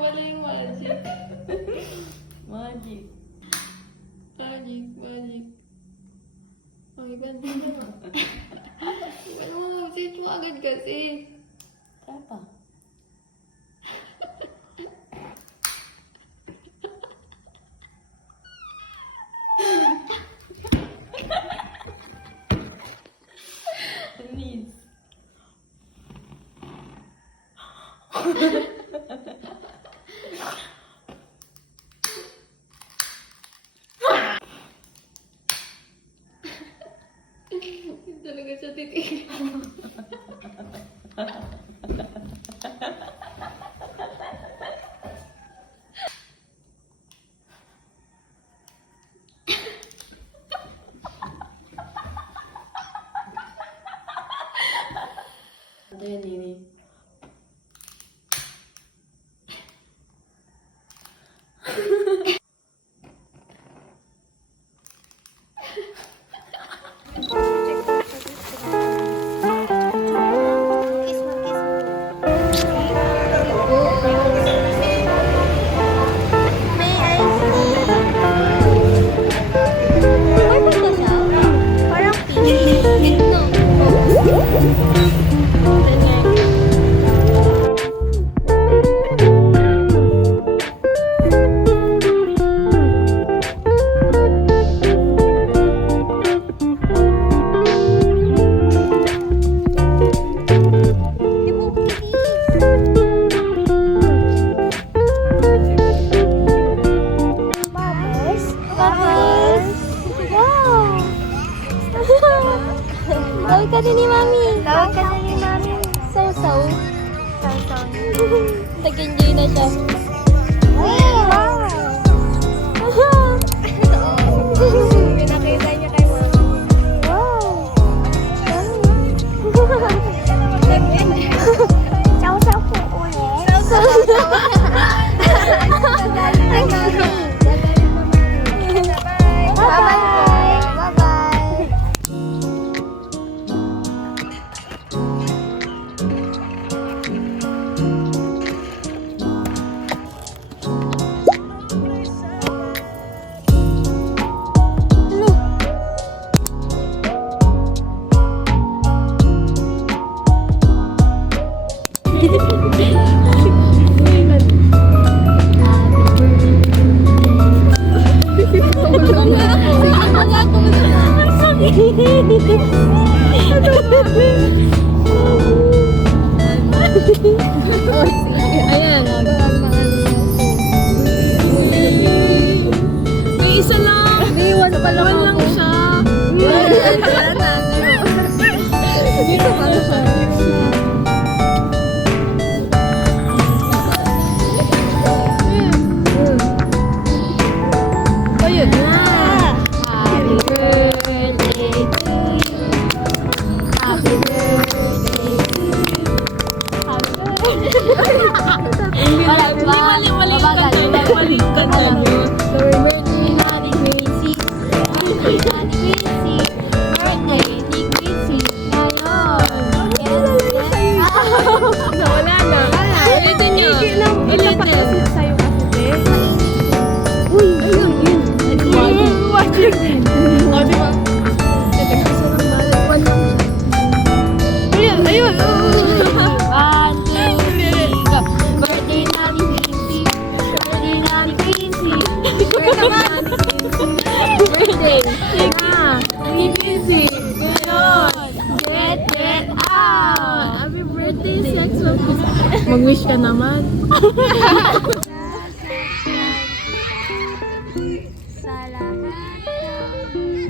Wala yung magic. Magic. Magic, magic. Okay, banda na. Iwan mo, sit mo agad kasi. Tapa. Needs. Talaga siya titigil. Ano yan, Nini? Tawag ka din ni Mami. Tawag ka din ni Mami. Sausaw. Sausaw. Nag-enjoy na siya. Wow! Pinakita niya kay Mami. Wow! Nag-enjoy. Sausaw po ulit. Sausaw. Ayan. May isa lang. May one pa lang One lang siya. Dito pala siya. Ayun na. Happy birthday to you. Happy birthday to you. Happy birthday. Mali yung kanta niyo. Happy birthday, Daddy Gracie. Happy Daddy Gracie. Birthday ni Gracie. Ngayon. Yes. Wala na. Ulitin niyo. Ulitin. Sa'yo kasi. Uy, ayun, yun. Watching. O, di ba? Ayun, ayun. One, two, three, go. Birthday Daddy Gracie. Birthday Daddy Gracie. Birthday. Sige. Ni Busy. Ngayon. Get out. Happy birthday, sex officer. Mag-wish ka naman. Sa lahat ng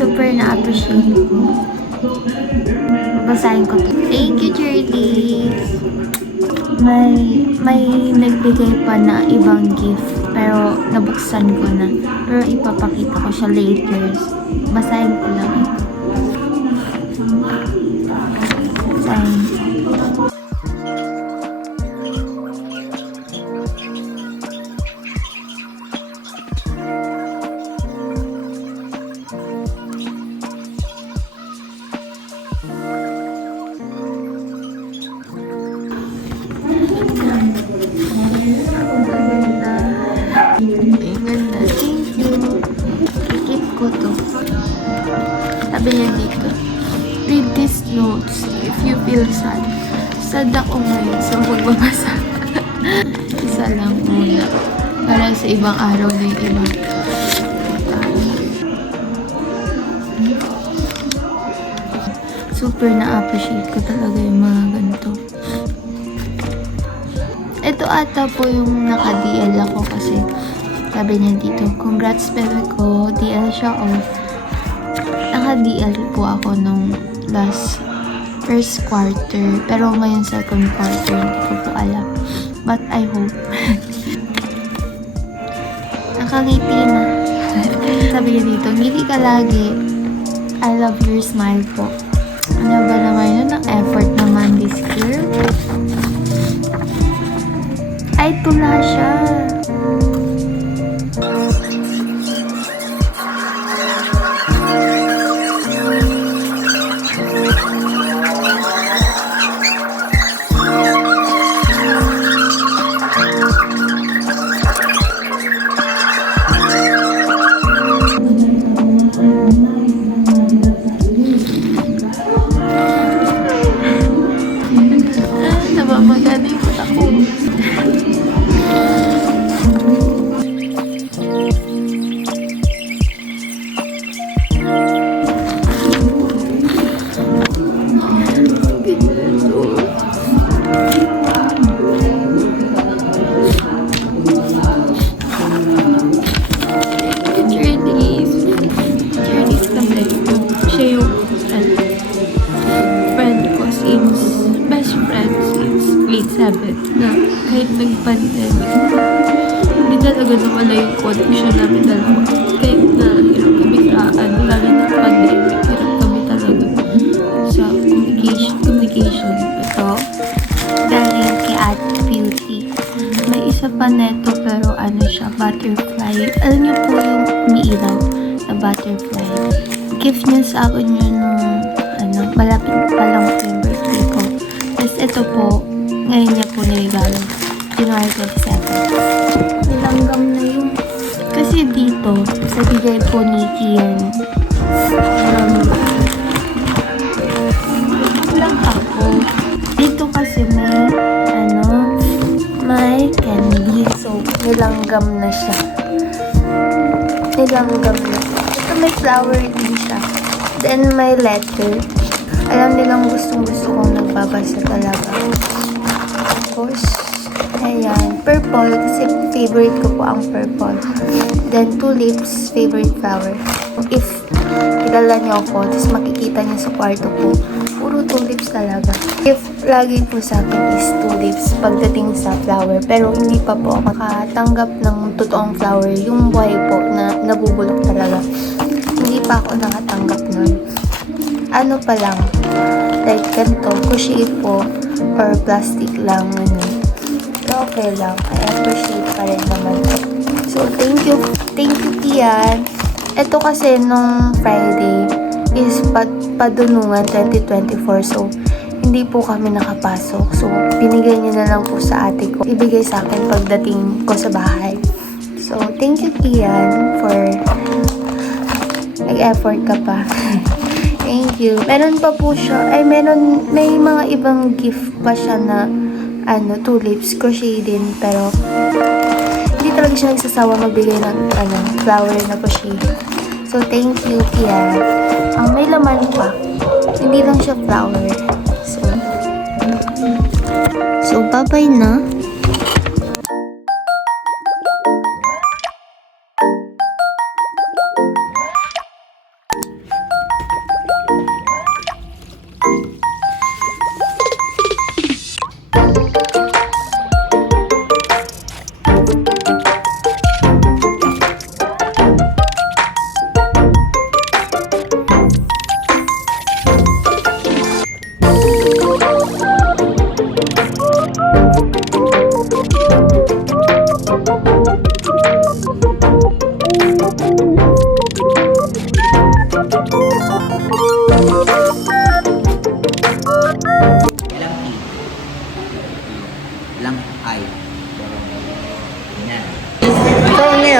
super na-appreciate ko. Babasahin ko to. Thank you, Jerlies! May nagbigay pa na ibang gift, pero nabuksan ko na. Pero ipapakita ko siya later. Basahin ko lang ito. Basahin ko. Sabi niya dito, read these notes if you feel sad. Sad ako ngayon, so magbabasa. Isa lang muna. Para sa ibang araw na yung iba. Super na-appreciate ko talaga yung mga ganito. Ito ata po yung naka-DL ako kasi sabi niya dito, congrats bebe ko, DL siya o. Naka-DL po ako nung first quarter. Pero ngayon second quarter, hindi ko po alam. But I hope. Nakangiti na. Sabi niya dito, ngiti ka lagi. I love your smile po. Ano ba naman yun? Ang effort naman this girl. Ay, tula siya. Na kahit nag-pandemic, hindi talaga nawala yung connection namin dalawa. Kahit na hirap kami sa lalo na pandemic, hirap kami talaga sa communication. Ito, galing kay Ate Beauty. May isa pa neto pero ano siya, butterfly. Alam niyo po yung umiilaw na butterfly. Gift niya sa akin yun nung malapit pa lang po yung birthday ko. Tapos ito po, ngayon niya po niligalo. January 27. Nilanggam na yun. Kasi dito, sa bigay po ni Kian, lang ako. Dito kasi may candy. So, nilanggam na siya. Nilanggam na. Ito may flower din siya. Then, may letter. Alam nilang gustong-gusto kong nagbabasa talaga. Tapos, ayan, purple, kasi favorite ko po ang purple. Then, tulips, favorite flower. If kilala niyo ako, tapos makikita niyo sa kwarto ko, puro tulips talaga. If lagi po sa akin is tulips pagdating sa flower, pero hindi pa po ako makatanggap ng totoong flower, yung buhay po na nabubulok talaga. Hindi pa ako nakatanggap nun. Ano pa lang, like ganito, crochet po, or plastic lang, pero okay lang. I appreciate pa rin naman. So, thank you, Kian. Ito kasi nung Friday is padunungan 2024. So, hindi po kami nakapasok. So, binigay niya na lang po sa ate ko. Ibigay sa akin pagdating ko sa bahay. So, thank you, Kian, for nag-effort ka pa. Thank you. Meron pa po siya. May mga ibang gift pa siya na tulips, crochet din, pero hindi talaga siya nagsasawa magbigay ng flower na crochet. So, thank you, Kian. May laman pa. Hindi lang siya flower. So, bye-bye na.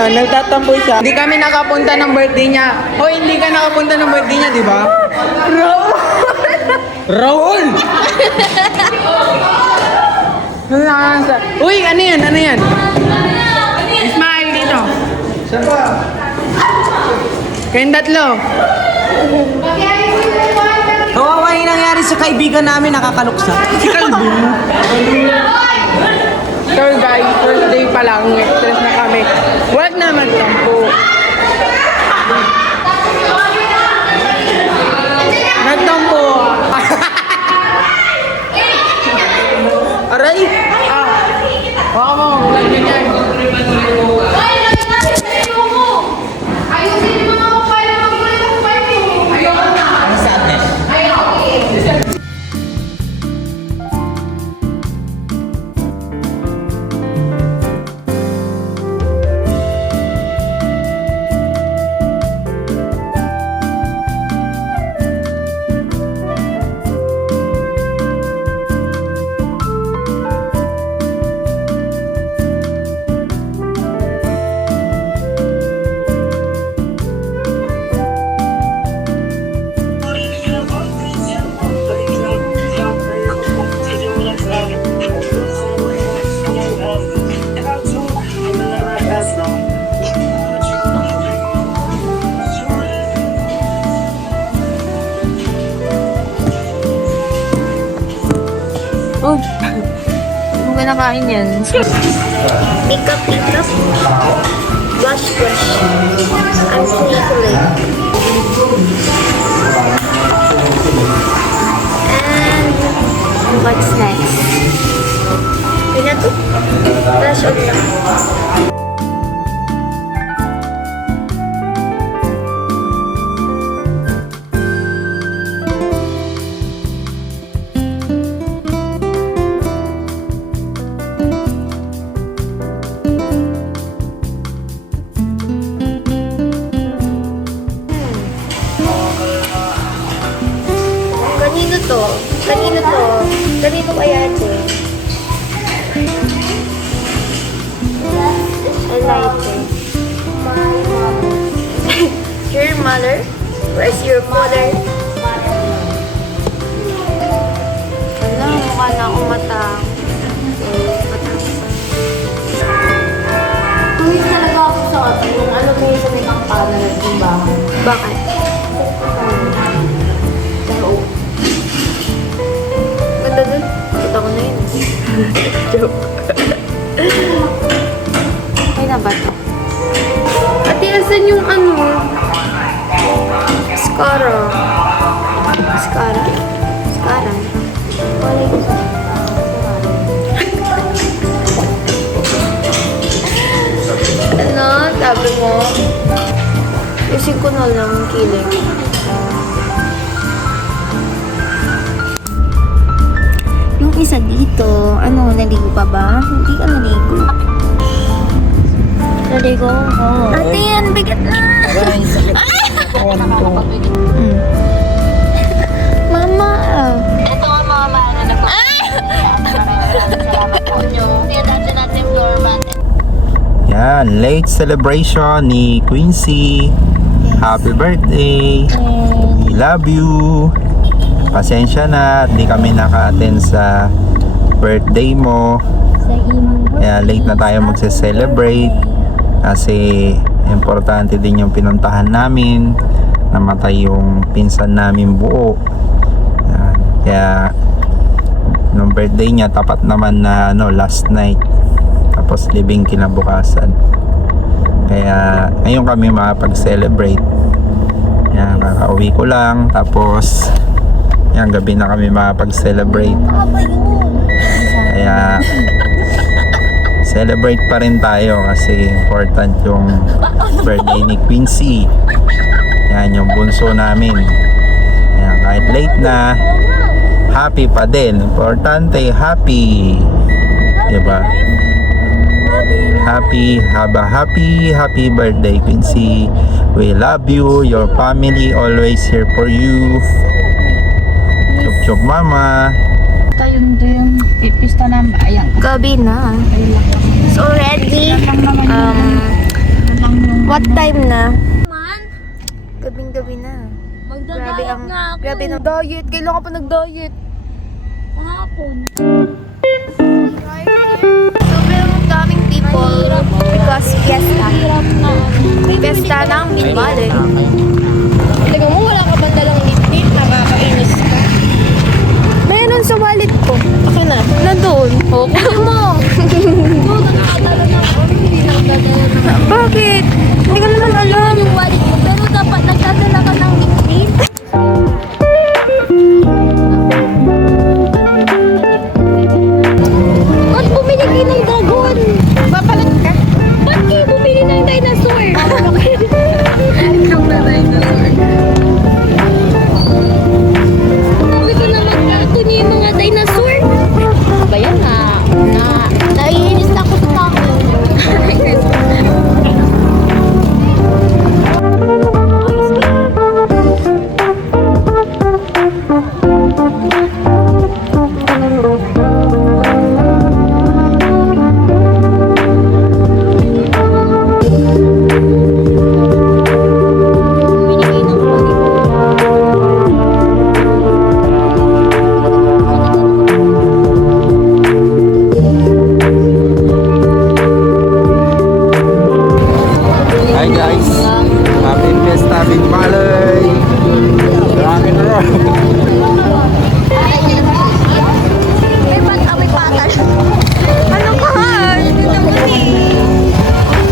ngayon, nagtatampo siya. Hindi kami nakapunta ng birthday niya. Hoy, hindi ka nakapunta ng birthday niya, di ba? Raul! Uy, ano yan? Ano yan? Smile dito. Saan ba? Kayong tatlo. Kawawa yung nangyari sa kaibigan namin, nakakaluksa. Si Kalbo. So guys, first day pa lang, stress na kami. Huwag na magtampo. Nagtampo. Aray! Ah! Baka mo, lagyan yan. Oh, ano ba nakain yan? Makeup. Blush. I'm sneaking. And what's next? Kaya to? Blush on lang. Kanino kaya ito? I like it. Your mother? Where's your father? Wala, mukha na akong matang. Tuwing talaga ako sa yung ano mo yung sa may kampana na simbahan. Bakit? Ganda dun. Kita ko na yun. Joke. Ay na ba ito? Ate, asan yung ano? Mascara. Wala yung ano? Sabi mo? Isin ko na lang ang kilig. Yung isa dito, ano, naligo pa ba? Hindi ka naligo. Naligo ako. Ate, yan, bigat na! Mama! Ito nga mga mana na po. Salamat po nyo. Pinadasin natin floor mat. Yan, late celebration ni Quincy. Happy birthday. We love you. Pasensya na, di kami naka-attend sa birthday mo. Kaya late na tayo magse-celebrate. Kasi importante din yung pinuntahan namin. Namatay yung pinsan namin buo. Yan. Kaya nung birthday niya, tapat naman na last night. Tapos libing kinabukasan. Kaya ngayon kami makapag-celebrate. Yan, kakauwi ko lang. Tapos yan, gabi na kami makapag-celebrate. Kaya celebrate pa rin tayo kasi important yung birthday ni Quincy. Yan, yung bunso namin. Yan, kahit late na, happy pa din. Importante, happy. Diba? Happy birthday, Quincy. We love you. Your family always here for you. Chok chok mama. Tayong din. Pipista na bayang. Gabi na. It's already What time na? Man, Gabing-gabi na. magdadayat na ako. Grabe na. Diet. Kailan ka pa nag-diet? Kahapon. Sobrang daming people because fiesta. Hirap na. Fiesta ng Binbale. Teka mo, wala ka ba dalang lipit? Nakakainis ka. Meron sa wallet ko. Akin na. Nandun. O, kunin mo. Oo, nakakadala na ako. Hindi nakakadala na ako. Bakit? Hindi ko naman alam. Yung wallet mo, pero dapat nagdadala ka ng lipit. Ba't bumili kayo ng dragon? Papalit ka. Ba't kayo bumili ng dinosaur? Joke na dinosaur. Sabi ko na mag-cartoon yung mga dinosaur. Ba yan naiinis na ako sa tao. Hi guys! Happy Fiesta Binbalay! Rock and roll! May ba't amoy patal? Ano ka? Hindi naman eh.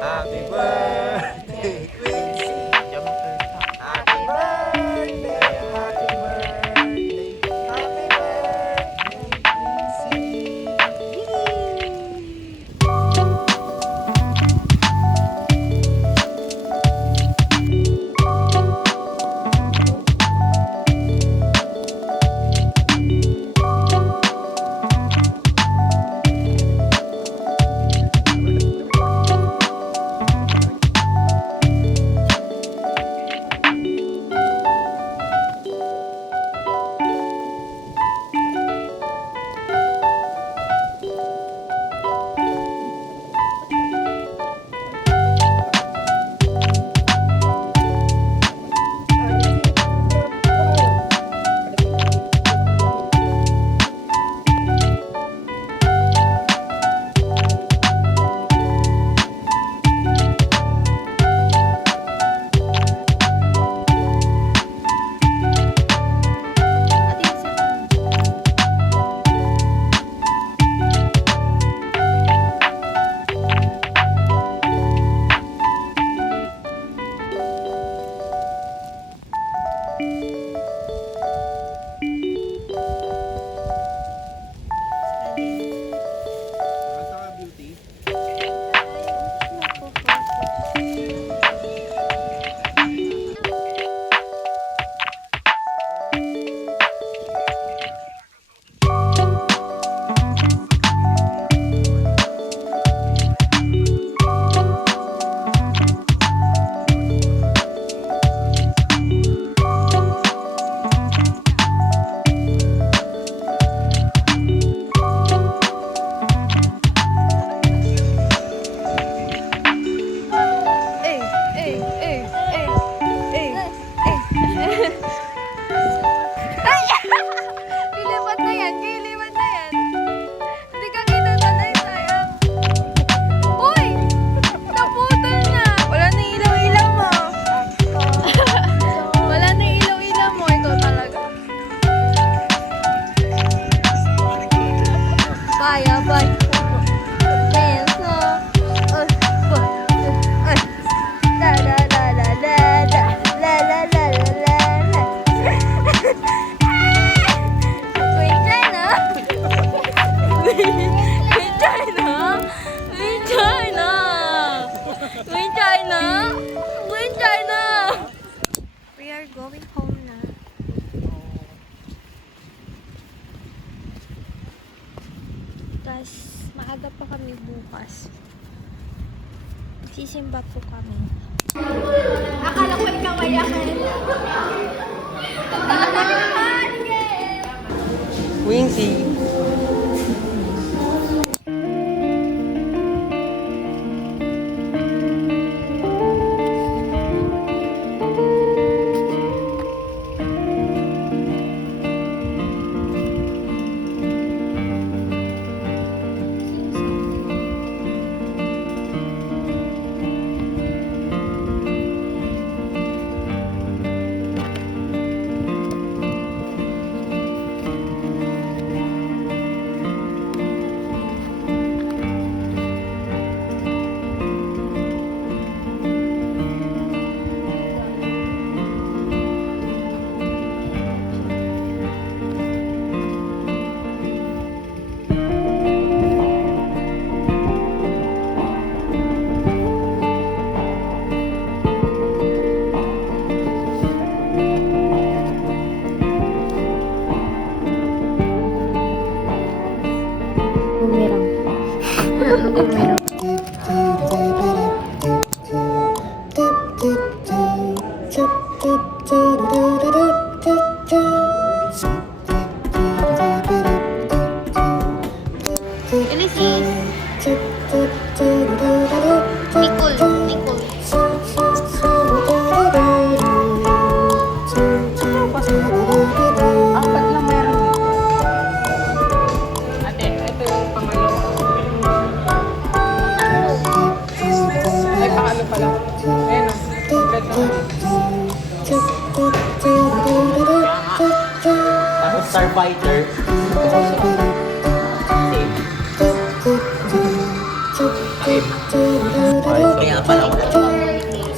Happy birthday, Quincy! Happy birthday, happy birthday, happy birthday, Quincy! we're going home na. Tapos, maaga pa kami bukas. Sisimba po kami. Akala ko ikaw ay akin. Quincy. Bumirang. Bumirang. Ulysses. Nicole. Nicole. Apat lang meron. Ate, ito yung pangalo. Ay, pangalo pala. Ayun o. Tapos Starfighter. Kaya pala ko.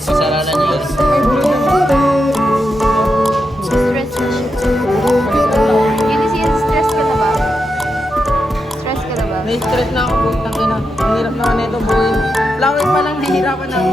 Kasalanan niyo yun. Stress na siya. Ulysses, stress ka na ba? Stress ka na ba? Na-stress na ako, putang ina. Ang hirap naman ito buuin. Lawin pa lang, nahihirapan na ako.